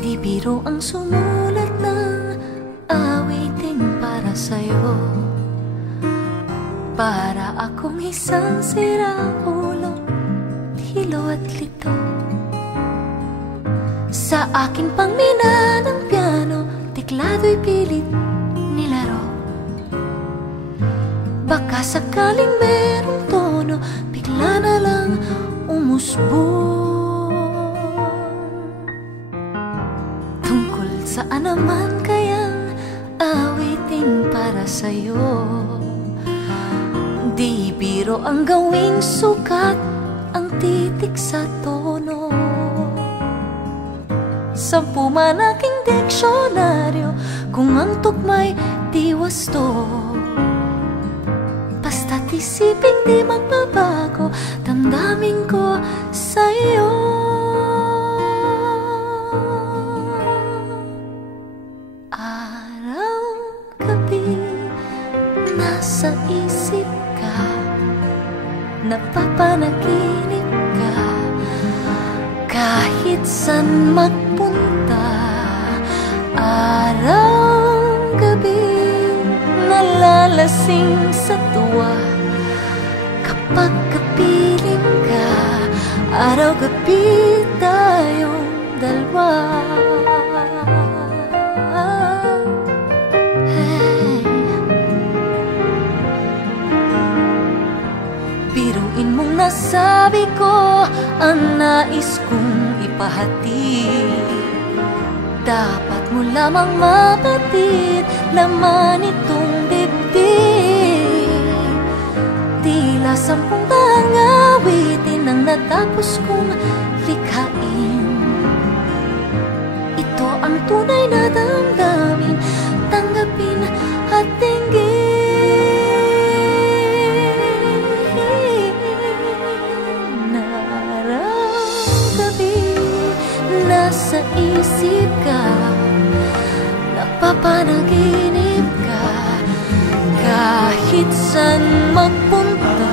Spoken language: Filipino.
Di biro ang sumulat ng awitin para sa'yo. Para akong isang sirang ulo, hilo at lito. Sa akin pang mina ng piano, teklado'y pilit nilaro. Baka sakaling merong tono, bigla na lang umusbong. Tungkol saan naman kayang awitin para sa'yo? Di biro ang gawing sukat, ang titik sa tono. 10 man aking diksyonaryo, kung ang tugma'y di wasto. Basta't isipin di magbabago, damdamin ko sa'yo. Araw, gabi, nasa isip ka, napapanaginip ka. Kahit san magpunta, araw, gabi, nalalasing sa tuwa. Kapag kapiling ka, araw, gabi, tayong dalawa. Hey. Biruin mong nasabi ko ang nais kong ipahatid. Dapat mo lamang mapatid, laman itong dibdib. Tila 10 daang awitin ang natapos kong likhain. Ito ang tunay na damdamin, tanggapin at tinggin. Nasa isip ka, napapanaginip ka. Kahit saan magpunta,